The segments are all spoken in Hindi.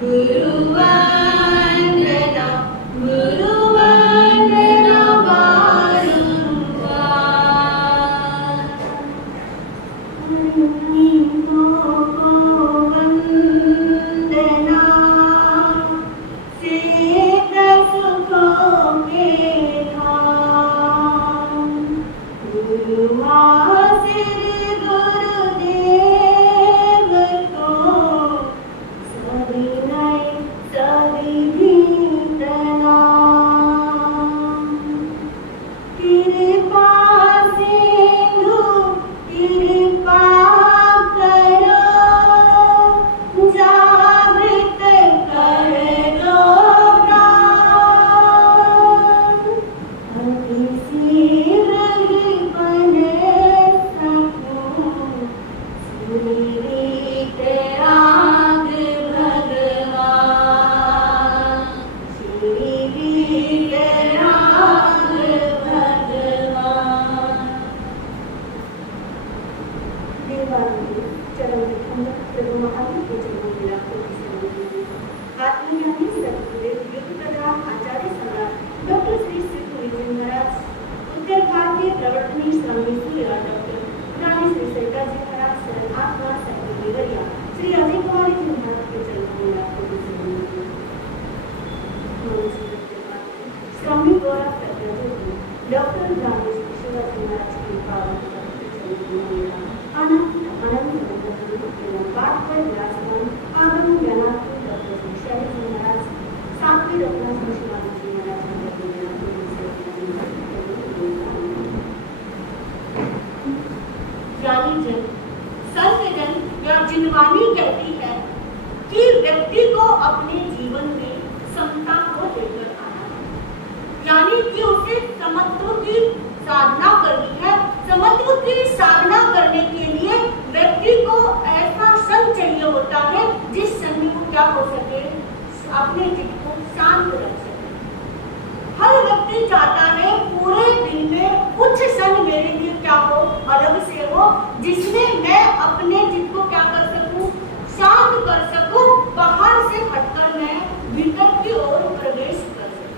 गुरुवंदना गुरुवंदना बारंबार। उन्हीं को वंदना सिद्ध सुखों के धाम। गुरुआशीर् गुरुदेव को सविनय सविधि प्रणाम। कृपा सिंधु कृपा करो, जागृत कर दो प्राण। अति शीघ्र ही बने सकूं सुनीत राग भगवान। सुनीत राग भगवान। देवानंद चरण खंडक प्रभु महावीर के चरणों में लाखों की सलामी। आत्मज्ञानी सद्गुरुदेव युगकदा आचार्य सम्राट डॉक्टर श्री शिवपुरी महाराज, उत्तर भारतीय प्रवर्तनी स्वामी सूर्या डॉक्टर रानी श्री सरिता जी महाराज, शरण आत्मा सतगुरु देवरिया श्री अजय कुमारी जी महाराज के चरणों में लाखों की सलामी। स्वामी गौरव प्रज्ञाज्योति डॉक्टर रानी श्री शिवाजी महाराज के पावन पवित्र चरणों में अनंत पाठ पर विराजमान आगम ज्ञानार्थी डॉक्टर श्री शैलेश जी महाराज, सातवें डॉक्टर श्री शिवाजी जी महाराज ज्ञानी जन, संत जन या जिनवानी कहती है कि व्यक्ति को अपने जीवन में समता को लेकर आना है, यानी कि उसे समत्व की साधना करनी है। समत्व की साधना करने के लिए व्यक्ति को ऐसा संग चाहिए होता है जिस संग को क्या हो सके, अपने चित्त को शांत रख सके। हर व्यक्ति चाहता है पूरे दिन में कुछ संग मेरे लिए क्या हो, अलग से हो, जिसमें मैं अपने चित्त को क्या कर सकूं, शांत कर सकूं, बाहर से हटकर मैं भीतर की ओर प्रवेश कर सकूं।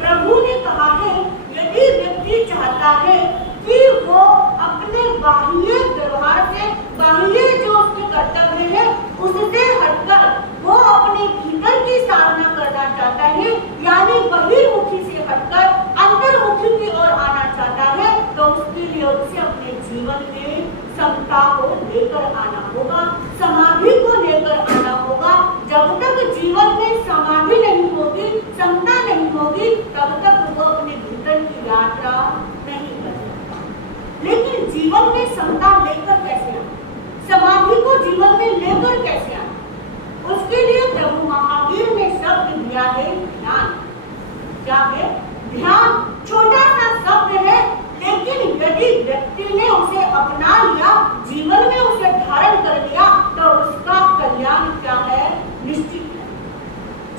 प्रभु ने कहा है यदि व्यक्ति चाहता है कि वो अपने बाह्य व्यवहार से, बाह्य जो उसके कर्तव्य है उससे हटकर वो अपने भीतर की साधना करना चाहता है, यानी बहिर्मुखी से हटकर अंतर्मुखी की ओर आना चाहता है, तो उसके लिए उसे अपने जीवन में समता को लेकर आना होगा, समाधि को लेकर आना होगा। जब तक जीवन में समाधि नहीं होगी, समता नहीं होगी, तब तक वो अपने भीतर की यात्रा नहीं कर सकता। लेकिन जीवन में समता लेकर कैसे आना, समाधि को जीवन में लेकर कैसे आना, उसके लिए प्रभु महावीर ने शब्द दिया है ध्यान। क्या है ध्यान? छोटा सा शब्द है, लेकिन यदि व्यक्ति ने उसे अपना लिया, जीवन में उसे धारण कर लिया, तो उसका कल्याण क्या है, निश्चित है।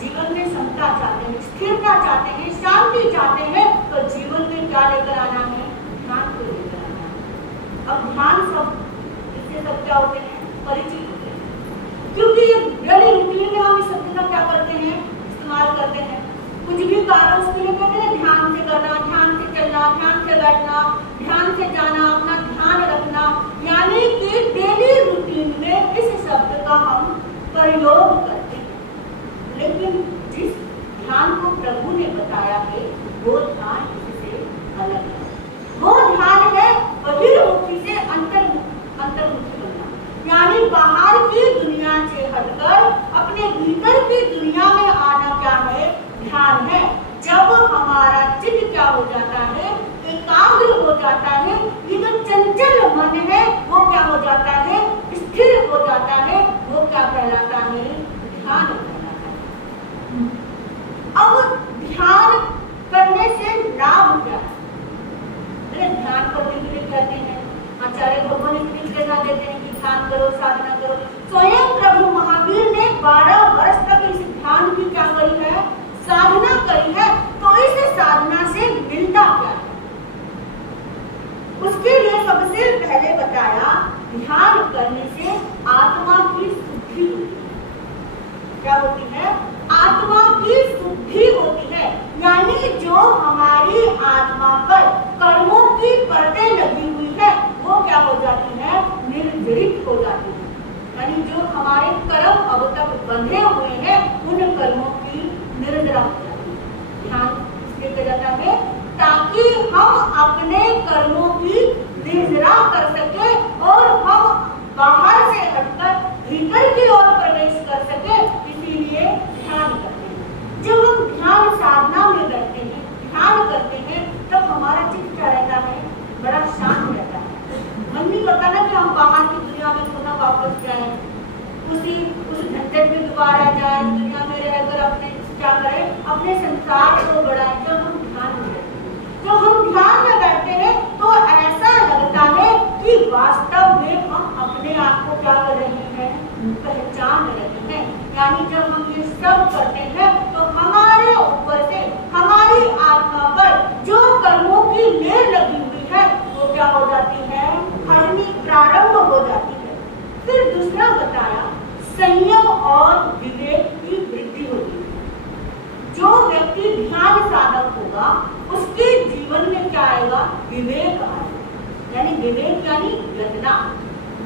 जीवन में समता चाहते हैं, स्थिरता चाहते हैं, शांति चाहते हैं, तो जीवन में क्या लेकर आना है, ध्यान को लेकर आना है। अब ध्यान सब इससे सब क्या होते हैं, परिचित होते हैं, क्योंकि डेली रूटीन में हम इस शब्द का क्या करते हैं, इस्तेमाल करते हैं। कुछ भी कार्य उसके लिए कहते हैं ध्यान से करना, ध्यान से चलना, ध्यान से बैठना, ध्यान से जाना, अपना ध्यान रखना, यानी कि डेली रूटीन में इस शब्द का हम प्रयोग करते हैं। लेकिन जिस ध्यान को प्रभु ने बताया है वो ध्यान इससे अलग है। वो ध्यान है बहिर्मुखी से अंतर्मुखी बनना, यानी बाहर की दुनिया से हटकर अपने भीतर की दुनिया में आना क्या है, ध्यान है। जब हमारा चित्त क्या हो जाता है, एकाग्र हो जाता है, ये जो चंचल मन है वो क्या हो जाता है, स्थिर हो जाता है, वो क्या कहलाता है, ध्यान कहलाता है। अब ध्यान करने से लाभ क्या है? ध्यान करने के लिए कहते हैं आचार्य भगवान इतनी प्रेरणा देते हैं कि ध्यान करो, साधना करो। स्वयं प्रभु महावीर ने 12 वर्ष तक इस ध्यान की क्या करी है, साधना करी है। तो इस साधना से मिलता क्या है, उसके लिए सबसे पहले बताया ध्यान करने से आत्मा की शुद्धि होती है। क्या होती है? आत्मा की शुद्धि होती है। यानी जो हमारी आत्मा पर कर्मों की परतें लगी हुई है वो क्या हो जाती है? निर्जरित हो जाती है। यानी जो हमारे कर्म अब तक बंधे हुए हैं उन कर्मों की निर्जरा हो जाती है। ध्यान इसलिए किया जाता है ताकि हम अपने कर्मों की निर्जरा कर सके और हम बाहर से हटकर भीतर की ओर प्रवेश कर सके, इसीलिए ध्यान करते हैं। जब हम ध्यान साधना में बैठते हैं, ध्यान करते हैं, तब हमारा चित्त क्या रहता है? बड़ा शांत रहता है। मन नहीं करता ना कि हम बाहर की दुनिया में पुनः वापस जाएं, उस झंझट में दोबारा जाएं, दुनिया में रहकर अपने क्या करें? अपने संसार को बढ़ाएं। जब हम ध्यान में बैठते हैं, जब हम ध्यान में बैठते हैं तो ऐसा लगता है कि वास्तव में हम अपने आप को क्या कर रहे हैं? पहचान रहे हैं। यानी जब हम ये सब करते हैं तो हमारे ऊपर से हमारी आत्मा पर जो कर्मों की लेर लगी हुई है वो क्या हो जाती है? हटनी प्रारंभ हो जाती है। फिर दूसरा बताया संयम और विवेक की वृद्धि होती है। जो व्यक्ति ध्यान साधक होगा उसके जीवन में क्या आएगा? विवेक आएगा। यानी विवेक यानी लगना,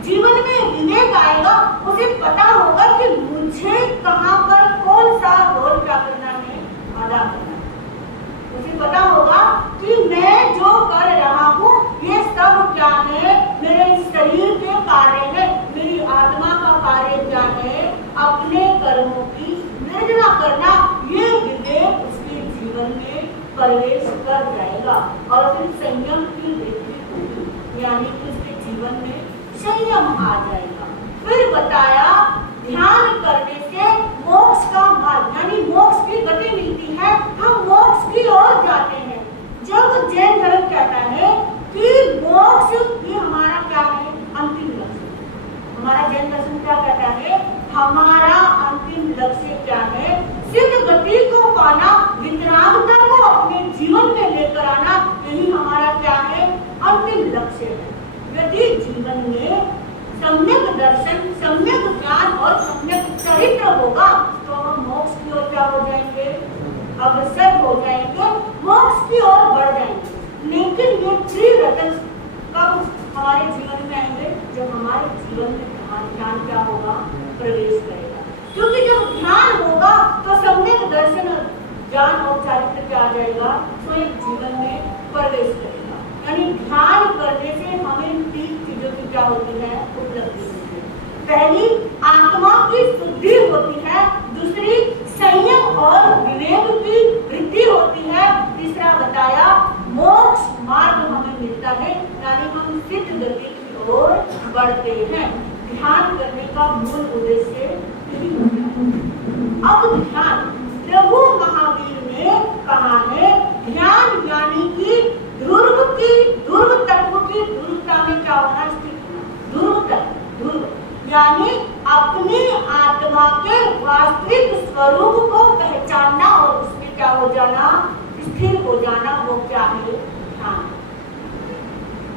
जीवन में विवेक आएगा। उसे पता होगा कि मुझे कहां पर कौन सा रोल क्या करना है, अदा करना है। उसे पता होगा कि मैं जो कर रहा हूँ ये सब क्या है? मेरे शरीर के कार्य है, मेरी आत्मा का कार्य क्या है? अपने कर्मों की निर्जरा करना। ये विवेक उसके जीवन में प्रवेश कर जाएगा और फिर संयम की वृद्धि होगी, यानी कि उसके जीवन में संयम आ जाएगा। फिर बताया ध्यान करने से मोक्ष का मार्ग, यानी मोक्ष की गति मिलती है, हम मोक्ष की ओर जाते हैं। जब जैन धर्म कहता है कि मोक्ष ही हमारा क्या है? अंतिम लक्ष्य। हमारा जैन दर्शन क्या कहता है? हमारा अंतिम लक्ष्य क्या है? सिद्ध गति को पाना, वितरागता को अपने जीवन में लेकर आना, यही हमारा क्या है? अंतिम लक्ष्य है। यदि जीवन में सम्यक दर्शन, सम्यक ज्ञान और सम्यक चरित्र होगा तो हम मोक्ष की ओर क्या हो जाएंगे? अग्रसर हो जाएंगे, मोक्ष की ओर बढ़ जाएंगे। लेकिन ये त्रिरत्न कब हमारे जीवन में आएंगे? जब हमारे जीवन में ध्यान क्या होगा? प्रवेश करेगा। क्योंकि जब ध्यान होगा तो सम्यक दर्शन, ज्ञान और चरित्र क्या आ जाएगा? स्वयं जीवन में प्रवेश करेगा। यानी ध्यान करने से हमें 3 चीजों की क्या होती है? उपलब्धि होती है। पहली आत्मा की शुद्धि होती है, दूसरी संयम और विवेक की वृद्धि होती है, तीसरा बताया मोक्ष मार्ग हमें मिलता है, यानी हम सिद्ध गति की ओर बढ़ते हैं। ध्यान करने का मूल उद्देश्य यही होता है। अब ध्यान प्रभु महावीर ने कहा है ध्यान यानी कि ध्रुव तत्व की ध्रुवता में क्या होना? स्थित होना। ध्रुव तत्व, ध्रुव यानी अपनी आत्मा के वास्तविक स्वरूप को पहचानना और उसमें क्या हो जाना? स्थिर हो जाना। वो क्या है? ध्यान।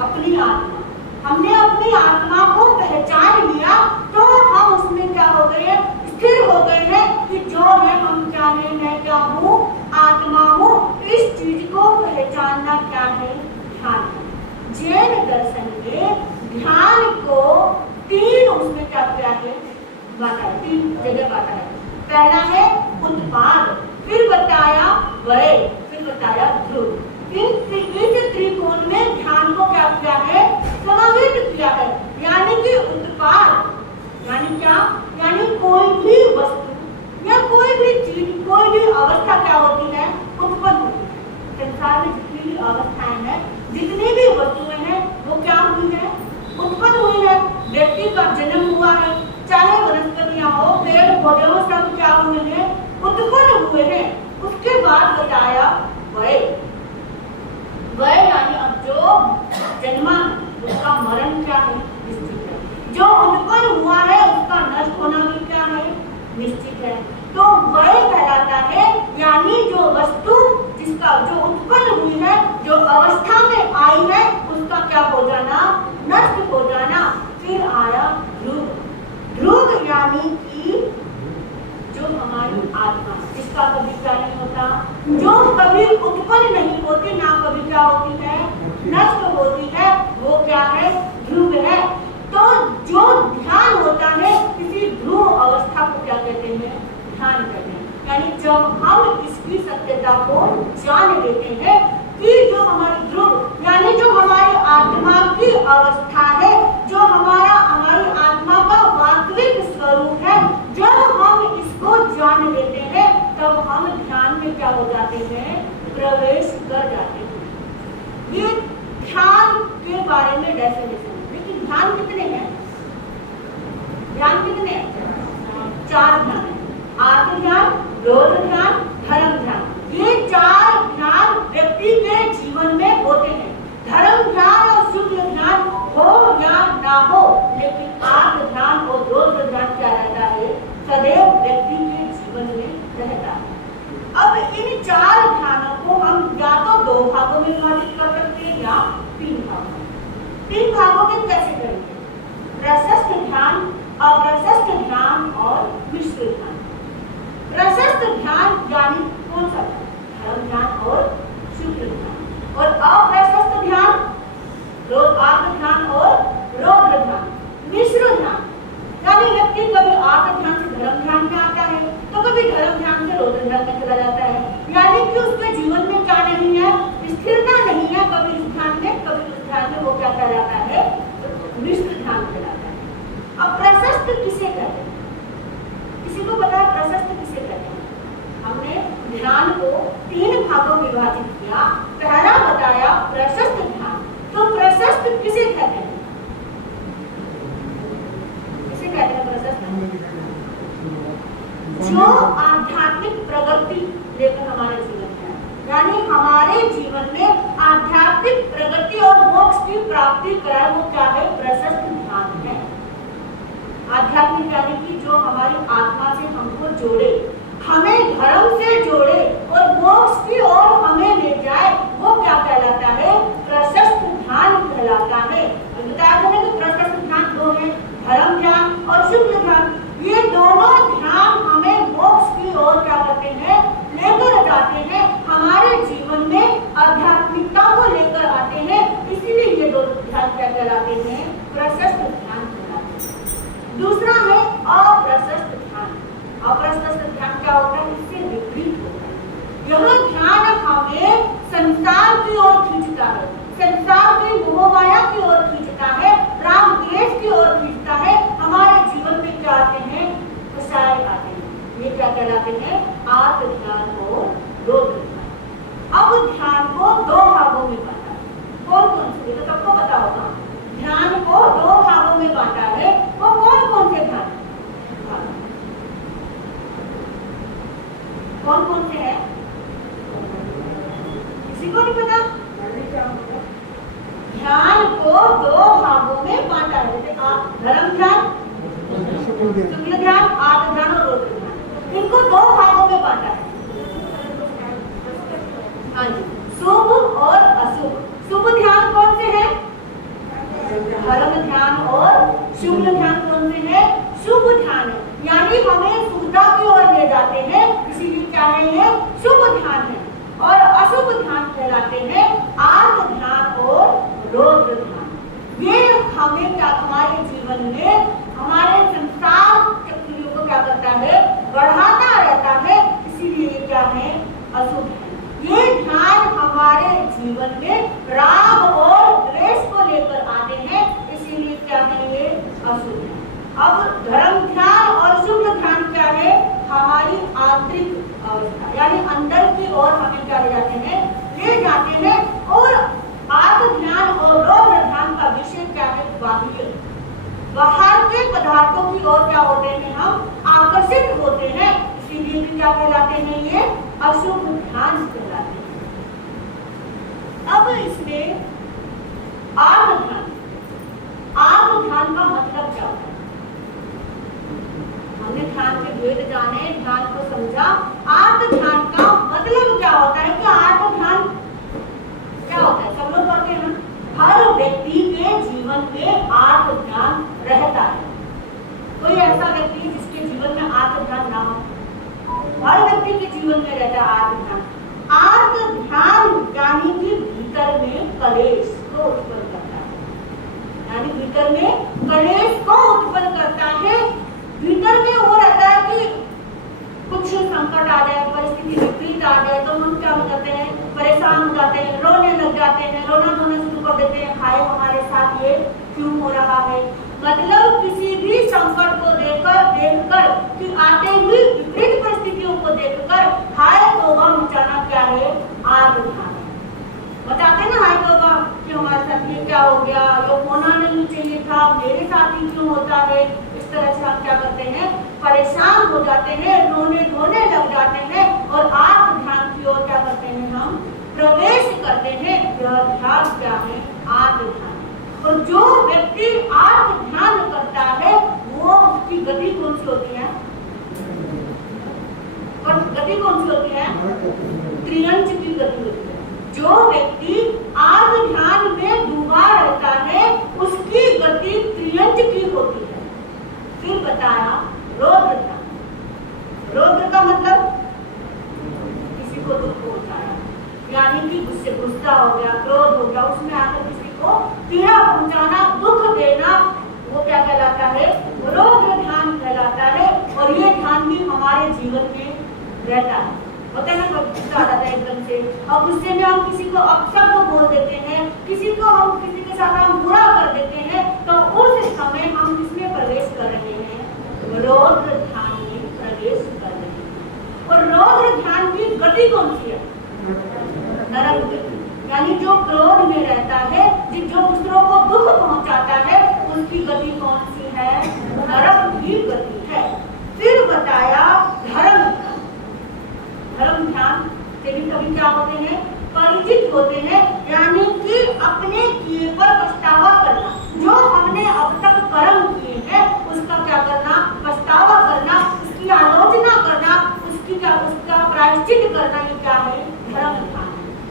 अपनी आत्मा, हमने अपनी आत्मा को पहचान लिया तो हम उसमें क्या हो गए? स्थिर हो गए हैं कि जो है हम क्या है? मैं क्या हूँ? आत्मा हूँ। इस चीज को पहचानना क्या है? ध्यान। जैन दर्शन में ध्यान को 3 उसमें क्या किया है? बांटा है, 3 जगह बांटा है। पहला है उत्पाद, फिर बताया वय, फिर बताया ध्रुव। इस त्रिकोण में ध्यान को क्या किया है? समावित किया है। यानी कि उत्पाद यानी क्या? यानी कोई भी वस्तु या कोई भी चीज, कोई भी अवस्था क्या होती है? उत्पन्न होती है। संसार में जितनी भी अवस्थाएं हैं, जितनी भी वस्तुएं हैं, वो क्या हुई है? उत्पन्न हुई है। व्यक्ति का जन्म हुआ है, चाहे वनस्पतियां हो, पेड़ पौधे हो, सब क्या हुए हैं? उत्पन्न हुए हैं। उसके बाद बताया वय। वय यानी अब जो जन्मा उसका मरण क्या है? निश्चित है। जो उत्पन्न हुआ है उसका नष्ट होना भी क्या है? निश्चित है। तो वय कहलाता है यानी जो वस्तु जिसका जो उत्पन्न हुई है, जो अवस्था में आई है, उसका क्या हो जाना? नष्ट हो जाना। फिर आया ध्रुव। ध्रुव यानी कि जो हमारी आत्मा, जिसका कभी क्या नहीं होता, जो कभी उत्पन्न नहीं होती, ना कभी क्या होती है, नष्ट होती है, वो क्या है, ध्रुव है। तो जो ध्यान होता है, किसी ध्रुव अवस्था को क्या कहते हैं, ध्यान कहते हैं। यानी जब हम इसकी सत्यता को जान लेते हैं कि जो हमारी ध्रुव यानी जो हमारी आत्मा की अवस्था है, जो हमारी आत्मा का वास्तविक स्वरूप है, जब हम इसको जान लेते हैं तब हम ध्यान में क्या हो जाते हैं, प्रवेश कर जाते हैं। ये ध्यान के बारे में डेफिनेशन। लेकिन ध्यान कितने हैं, ध्यान कितने हैं, 4 ध्यान है। आत्म ध्यान, रोध ध्यान, धर्म ध्यान। ये 4 ध्यान व्यक्ति के जीवन में होते हैं। धर्म ध्यान और शुद्ध ध्यान हो या ना हो, लेकिन आत्म ध्यान और रोध ध्यान क्या रहता है, सदैव व्यक्ति के जीवन में रहता है। अब इन 4 ध्यानों को हम या तो 2 भागों में विभाजित कर सकते हैं या 3 भागों में। 3 भागों में कैसे करेंगे, प्रशस्त ध्यान, अप्रशस्त ध्यान और मिश्र ध्यान। प्रशस्त ध्यान यानी कौन सा, धर्म ध्यान और शुद्ध ध्यान, और अप्रशस्त ध्यान, आत्म ध्यान और रोध ध्यान। मिश्र ध्यान यानी व्यक्ति कभी आत्म ध्यान से धर्म ध्यान में आता है, तो कभी धर्म ध्यान से रोध ध्यान में चला जाता है। यानी कि उसके जीवन में क्या नहीं है, स्थिरता नहीं है, कभी इस ध्यान में कभी उस ध्यान में, वो क्या कहलाता है, मिश्र ध्यान कहलाता है। अब प्रशस्त किसे कहते हैं, किसी को पता है प्रशस्त किसे कहते हैं? हमने ध्यान को 3 भागों में विभाजित किया। पहला बताया प्रशस्त ध्यान। तो प्रशस्त किसे कहते हैं, किसे कहते हैं प्रशस्त? जो आध्यात्मिक प्रगति लेकर हमारे जीवन में है, यानी हमारे जीवन में आध्यात्मिक प्रगति और मोक्ष की प्राप्ति कराए, वो क्या है, प्रशस्त ध्यान है। आध्यात्मिक यानी कि जो हमारी आत्मा से हमको जोड़े, हमें धर्म से जोड़े और मोक्ष की ओर हमें ले जाए, वो क्या कहलाता है, प्रशस्त ध्यान कहलाता है। बताया था कि प्रशस्त ध्यान 2 है, धर्म ध्यान और शुद्ध ध्यान। ये दोनों ध्यान हमें मोक्ष की ओर क्या करते हैं, लेकर जाते हैं, हमारे जीवन में आध्यात्मिकता को लेकर आते हैं। इसीलिए ये 2 ध्यान क्या कहलाते हैं, प्रशस्त ध्यान कहलाते हैं। दूसरा है अप्रशस्त ध्यान। अप्रशस्त ध्यान क्या होता है, इससे विपरीत होता है। यह ध्यान हमें संसार की ओर खींचता है, संसार की मोह माया की ओर खींचता है, राग द्वेष की ओर खींचता है। हमारे जीवन में क्या आते हैं, विषय आते हैं। ये क्या कहलाते हैं, आत्म ध्यान और रोध ध्यान। अब ध्यान को 2 भागों में बांटा है। कौन कौन से, तो सबको पता होगा, ध्यान को 2 भागों में बांटा है। वो कौन कौन से ध्यान, कौन कौन से हैं, किसी को नहीं पता? ध्यान को 2 भागों में बांटा है, धर्म ध्यान, शुक्ल ध्यान, आत्म ध्यान और रोध ध्यान। इनको 2 भागों में बांटा है। हाँ जी, शुभ और अशुभ। शुभ ध्यान कौन से हैं, धर्म ध्यान, और शुभ ध्यान कौन से हैं, शुभ ध्यान है, यानी हमें शुद्धता की ओर ले जाते हैं, इसीलिए क्या है, ये शुभ ध्यान है। और अशुभ ध्यान कहलाते हैं आत्म ध्यान और रोध ध्यान। ये हमें क्या, हमारे जीवन में हमारे संसार चक्रियों को क्या करता है, बढ़ाता रहता है, इसीलिए ये क्या है, अशुभ है। ये ध्यान हमारे जीवन में राग और द्वेष को लेकर आते हैं, इसीलिए क्या है, ये अशुभ है। अब धर्म ध्यान और शुभ ध्यान क्या है, हमारी आंतरिक अवस्था, यानी अंदर की ओर हमें क्या ले जाते हैं, ले जाते हैं। और आत्म ध्यान और रोध ध्यान का विषय क्या है, बाह्य, बाहर के पदार्थों की ओर क्या होते हैं, हम आकर्षित होते हैं, इसीलिए भी क्या कहलाते हैं, ये अशुभ ध्यान कहलाते हैं। अब इसमें आत्म ध्यान, आत्म ध्यान का मतलब क्या होता है, हमने ध्यान के भेद जाने, ध्यान को समझा। आत्म ध्यान का मतलब क्या होता है, कि आत्म ध्यान क्या होता है, सब लोग पढ़ते हैं, हर व्यक्ति के जीवन में आत्म ध्यान रहता है। कोई ऐसा व्यक्ति जिसके जीवन में आत्म ध्यान ना हो, व्यक्ति के जीवन में रहता है आर्त ध्यान। आर्त ध्यान यानी कि भीतर में कलेश को उत्पन्न करता है, यानी भीतर में कलेश को उत्पन्न करता है। भीतर में वो रहता है कि कुछ संकट आ जाए, परिस्थिति विपरीत आ जाए तो हम क्या हो जाते हैं, परेशान हो जाते हैं, रोने लग जाते हैं, रोना धोना शुरू कर देते हैं, हाय हमारे साथ ये क्यों हो रहा है। मतलब किसी भी संकट को देखकर कि आते हुए विपरीत परिस्थितियों को देखकर हाय तौबा मचाना क्या है, आर्त ध्यान। बताते ना हाय तौबा कि हमारे साथ ये क्या हो गया, ये होना नहीं चाहिए था, मेरे साथ ही क्यों होता है। इस तरह से हम क्या करते हैं, परेशान हो जाते हैं, रोने धोने लग जाते हैं और आर्त ध्यान की ओर क्या करते हैं, हम प्रवेश करते हैं। यह ध्यान क्या है, आर्त ध्यान। और जो व्यक्ति आर्त ध्यान करता है वो उसकी गति कौन सी होती है, और गति कौन सी होती है, त्रियंच की गति होती है। जो व्यक्ति आर्त ध्यान में डूबा रहता है उसकी गति त्रियंच की होती है। फिर बताया रौद्र ध्यान। रौद्र का मतलब किसी को दुख पहुंचाया, यानी कि उससे गुस्सा हो गया, क्रोध हो गया, उसमें आकर किसी को पीड़ा पहुंचाना, दुख देना, वो क्या कहलाता है, रौद्र ध्यान कहलाता है। और ये ध्यान भी हमारे जीवन में रहता है। होता है ना, गुस्सा आ जाता है एकदम से और गुस्से में हम किसी को अपशब्द बोल देते हैं, किसी के साथ हम बुरा कर देते हैं, तो उस समय हम किसमें प्रवेश कर रहे हैं, रौद्र ध्यान में प्रवेश कर रहे हैं। और रौद्र ध्यान की गति कौन सी है, नरम गति। यानी जो क्रोध में रहता है, जो दूसरों को दुख पहुंचाता है, उसकी गति कौन सी है, नरम की गति है। फिर बताया धर्म ध्यान। धर्म ध्यान से भी कभी क्या होते हैं, परिचित होते हैं, यानी कि अपने किए पर पछतावा करना। जो हमने अब तक कर्म किए हैं उसका क्या करना, पछतावा करना, उसकी आलोचना करना, उसका प्रायश्चित करना, ये क्या है, धर्म ध्यान।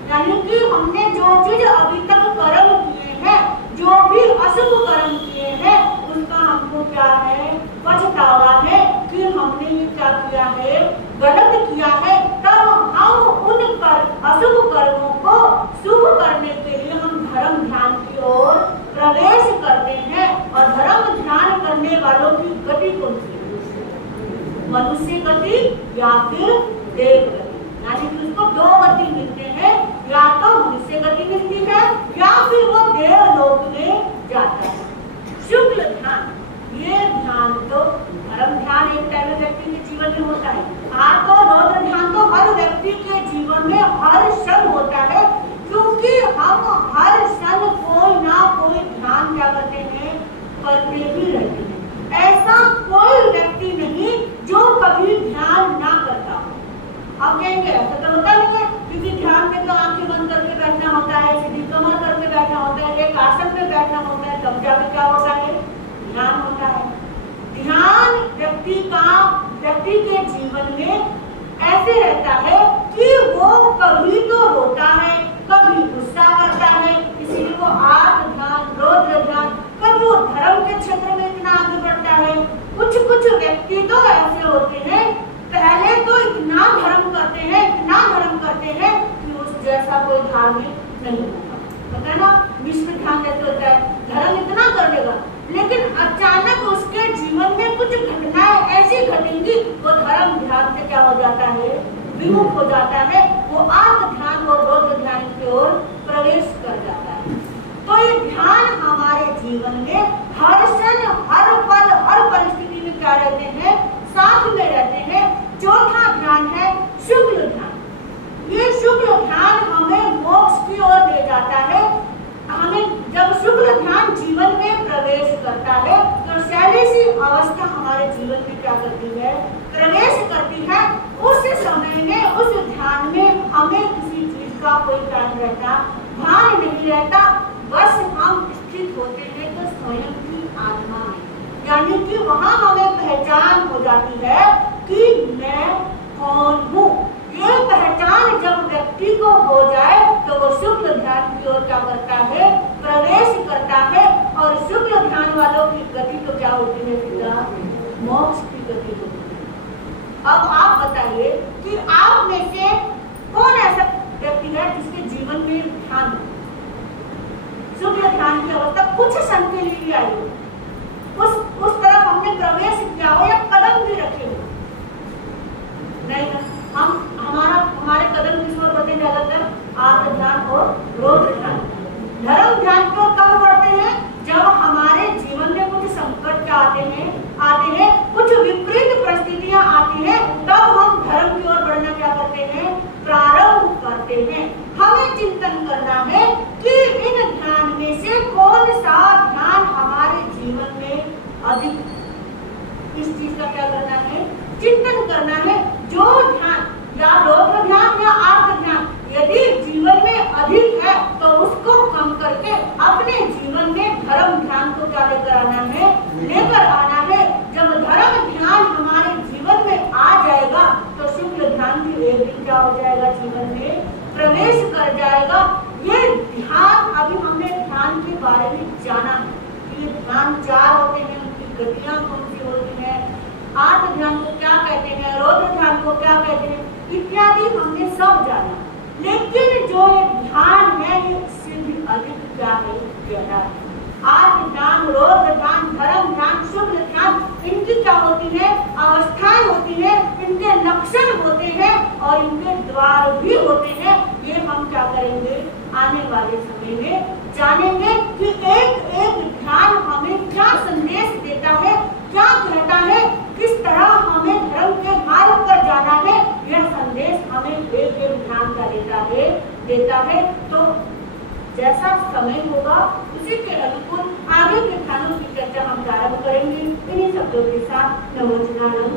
यानी कि हमने जो चीज अभी तक कर्म किए हैं, जो भी अशुभ कर्म किए हैं, उसका हमको क्या है, पछतावा है कि हमने ये क्या किया है, गलत किया है। तब हम उन अशुभ कर्मों को शुभ करने के लिए हम धर्म ध्यान की ओर प्रवेश करते हैं। और धर्म ध्यान करने वालों की गति कौन सी है, मनुष्य गति या फिर देव गति। यानी कि उसको दो गति मिलते हैं, या तो मनुष्य गति मिलती है या फिर वो देवलोक में जाता है। शुक्ल ध्यान, ये ध्यान तो धर्म ध्यान एक टाइम व्यक्ति के जीवन में होता है। तो रौद्र ध्यान तो हर व्यक्ति के जीवन में हर क्षण होता है, क्योंकि हम हर क्षण कोई ना कोई ध्यान क्या करते हैं, करते ही रहते हैं। ऐसा कोई व्यक्ति नहीं जो कभी ध्यान ना करता हो। आप कहेंगे ऐसा तो होता नहीं है, क्योंकि ध्यान में तो आंखें बंद करके बैठना होता है, सीधी कमर करके बैठना होता है, एक आसन में बैठना होता है, तब जाके क्या होता है, ध्यान होता है। ध्यान व्यक्ति के जीवन में ऐसे रहता है कि वो कभी तो रोता है, कभी गुस्सा करता है, इसीलिए वो आर्त ध्यान, रौद्र ध्यान, कभी वो धर्म के क्षेत्र में इतना आगे बढ़ता है। कुछ व्यक्ति तो ऐसे होते हैं, पहले तो इतना धर्म करते हैं कि उस जैसा कोई धार्मिक नहीं होता। पता है ना, विश्व ध्यान जैसे होता है, धर्म इतना कर देगा, लेकिन अचानक उसके जीवन में कुछ घटनाएं ऐसी घटेंगी, वो धर्म ध्यान से क्या हो जाता है, विमुख हो जाता है, वो आर्त ध्यान और रौद्र ध्यान की ओर प्रवेश कर जाता है। तो ये ध्यान हमारे जीवन में हर क्षण, हर पल, हर परिस्थिति में क्या रहते हैं, साथ में रहते हैं। चौथा ध्यान है शुक्ल ध्यान। ये शुक्ल ध्यान हमें मोक्ष की ओर ले जाता है। हमें जब शुक्ल ध्यान जीवन में प्रवेश करता है तो शैलेशी अवस्था हमारे जीवन में क्या करती है, प्रवेश करती है। उस समय में, उस ध्यान में हमें किसी चीज का कोई क्या नहीं रहता, भान नहीं रहता, बस हम स्थित होते हैं तो स्वयं की आत्मा में। यानी कि वहां हमें पहचान हो जाती है कि मैं कौन हूँ। ये पहचान जब व्यक्ति को हो जाए तो वो शुक्ल ध्यान की ओर क्या करता है, प्रवेश करता है। और शुक्ल ध्यान वालों की गति तो क्या होती है, मोक्ष की गति होती है। अब आप बताइए बताइए कि आप में से कौन ऐसा व्यक्ति है जिसके जीवन में ध्यान हो? शुद्ध ध्यान की अवस्था कुछ क्षण के लिए आई हो, उस तरफ हमने प्रवेश किया हो या कदम भी रखे हो? नहीं ना। हमारे कदम किस ओर बढ़ते ज्यादातर? आत्म ध्यान और रौद्र ध्यान। धर्म ध्यान की ओर कब बढ़ते हैं? जब हमारे जीवन में कुछ संकट आते हैं, कुछ विपरीत परिस्थितियां आती हैं, तब हम धर्म की ओर बढ़ना क्या करते हैं? प्रारंभ करते हैं। हमें चिंतन करना है कि इन ध्यान में से कौन सा ध्यान हमारे जीवन में अधिक, इस चीज का क्या करना है? चिंतन करना है। जो ध्यान या रौद्र ध्यान या आर्त ध्यान यदि जीवन में अधिक है तो उसको कम करके अपने जीवन में धर्म ध्यान को क्या लेकर आना है? लेकर आना है। जब धर्म ध्यान हमारे जीवन में आ जाएगा तो शुक्ल ध्यान भी एक दिन क्या हो जाएगा? जीवन में प्रवेश कर जाएगा। ये ध्यान, अभी हमने ध्यान के बारे में जाना कि ध्यान 4 होते हैं, उनकी गतियां कौन सी होती है, आत्म ध्यान को क्या कहते हैं, रौद्र ध्यान को क्या कहते हैं, इत्यादि हमने सब जाना। लेकिन जो ध्यान है ये इससे भी अधिक क्या है? गहरा है। आत्म ध्यान, रौद्र ध्यान, धर्म ध्यान, शुक्ल ध्यान, इनकी क्या होती है? अवस्थाएं होती है, इनके लक्षण होते हैं और इनके द्वार भी होते हैं। ये हम क्या करेंगे? आने वाले समय में जानेंगे कि एक एक ध्यान हमें क्या संदेश देता है, क्या कहता है, किस तरह हमें धर्म के मार्ग पर जाना है। यह संदेश हमें एक एक ध्यान का देता है। तो जैसा समय होगा उसी के अनुकूल आगे के ध्यानों की चर्चा हम प्रारंभ करेंगे। इन्हीं शब्दों के साथ नमो चिदानंद।